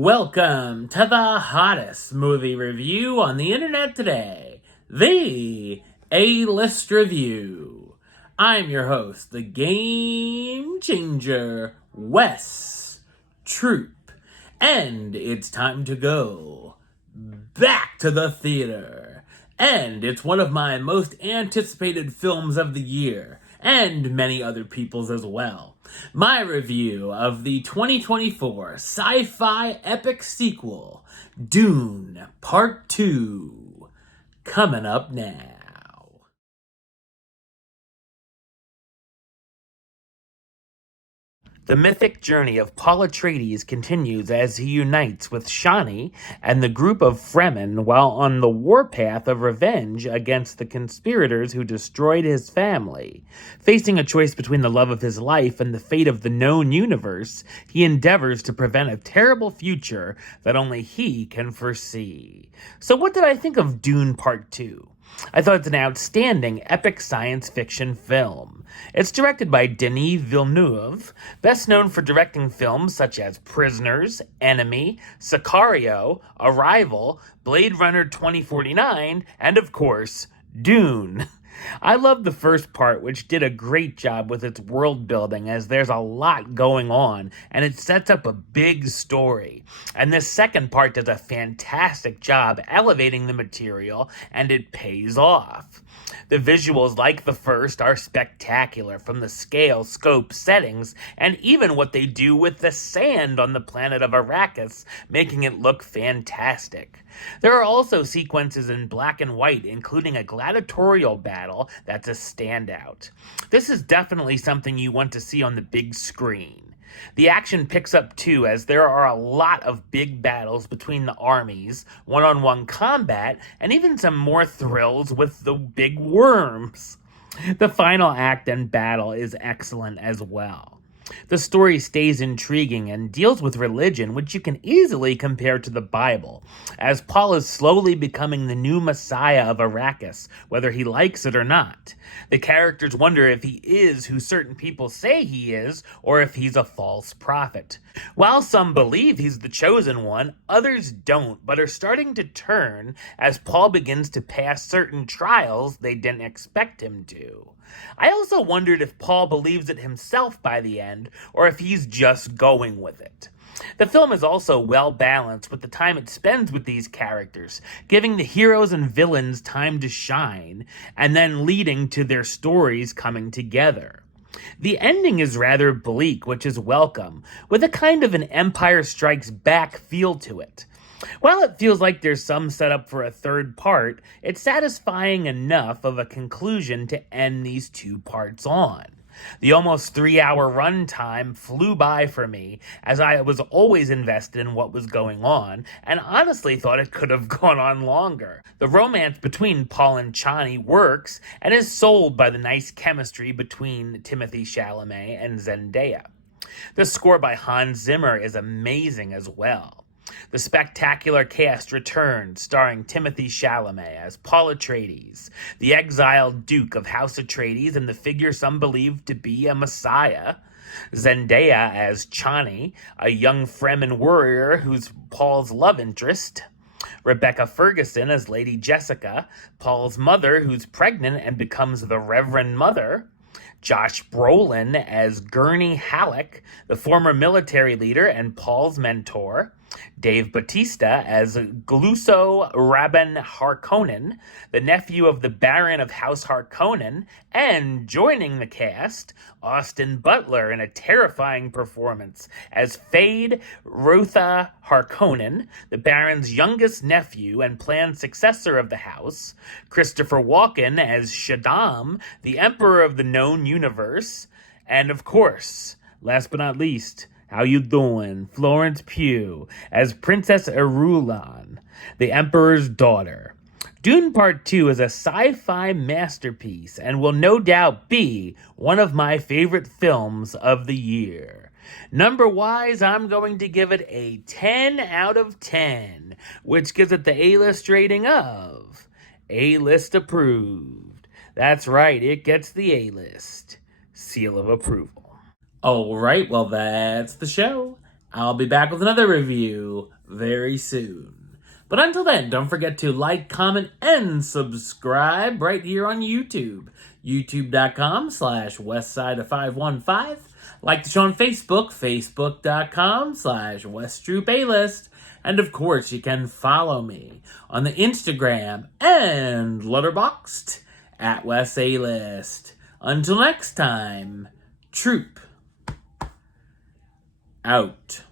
Welcome to the hottest movie review on the internet today, the A-List Review. I'm your host, the Game Changer, Wes Troop, and it's time to go back to the theater. And it's one of my most anticipated films of the year, and many other people's as well. My review of the 2024 sci-fi epic sequel, Dune Part 2, coming up now. The mythic journey of Paul Atreides continues as he unites with Shani and the group of Fremen while on the warpath of revenge against the conspirators who destroyed his family. Facing a choice between the love of his life and the fate of the known universe, he endeavors to prevent a terrible future that only he can foresee. So what did I think of Dune Part 2? I thought it's an outstanding epic science fiction film. It's directed by Denis Villeneuve, best known for directing films such as Prisoners, Enemy, Sicario, Arrival, Blade Runner 2049, and of course, Dune. I love the first part, which did a great job with its world building as there's a lot going on and it sets up a big story. And this second part does a fantastic job elevating the material and it pays off. The visuals, like the first, are spectacular from the scale, scope, settings, and even what they do with the sand on the planet of Arrakis, making it look fantastic. There are also sequences in black and white, including a gladiatorial battle that's a standout. This is definitely something you want to see on the big screen. The action picks up too, as there are a lot of big battles between the armies, one-on-one combat, and even some more thrills with the big worms. The final act and battle is excellent as well. The story stays intriguing and deals with religion, which you can easily compare to the Bible, as Paul is slowly becoming the new Messiah of Arrakis, whether he likes it or not. The characters wonder if he is who certain people say he is, or if he's a false prophet. While some believe he's the chosen one, others don't, but are starting to turn as Paul begins to pass certain trials they didn't expect him to. I also wondered if Paul believes it himself by the end, or if he's just going with it. The film is also well balanced with the time it spends with these characters, giving the heroes and villains time to shine, and then leading to their stories coming together. The ending is rather bleak, which is welcome, with a kind of an Empire Strikes Back feel to it. While it feels like there's some setup for a third part, it's satisfying enough of a conclusion to end these two parts on. The almost 3-hour runtime flew by for me, as I was always invested in what was going on, and honestly thought it could have gone on longer. The romance between Paul and Chani works, and is sold by the nice chemistry between Timothée Chalamet and Zendaya. The score by Hans Zimmer is amazing as well. The spectacular cast returned, starring Timothée Chalamet as Paul Atreides, the exiled Duke of House Atreides and the figure some believe to be a messiah, Zendaya as Chani, a young Fremen warrior who's Paul's love interest, Rebecca Ferguson as Lady Jessica, Paul's mother who's pregnant and becomes the Reverend Mother, Josh Brolin as Gurney Halleck, the former military leader and Paul's mentor, Dave Bautista as Gluso Rabban Harkonnen, the nephew of the Baron of House Harkonnen, and joining the cast, Austin Butler in a terrifying performance as Fade Rotha Harkonnen, the Baron's youngest nephew and planned successor of the house, Christopher Walken as Shaddam, the Emperor of the known universe, and of course, last but not least, how you doing? Florence Pugh as Princess Irulan, the Emperor's daughter. Dune Part 2 is a sci-fi masterpiece and will no doubt be one of my favorite films of the year. Number-wise, I'm going to give it a 10 out of 10, which gives it the A-list rating of A-list approved. That's right, it gets the A-list seal of approval. All right, well, that's the show. I'll be back with another review very soon. But until then, don't forget to like, comment, and subscribe right here on YouTube. YouTube.com/Westside515. Like the show on Facebook, Facebook.com/WestDrewPaylist. And of course, you can follow me on the Instagram and Letterboxd at WesAList. Until next time, Troop out.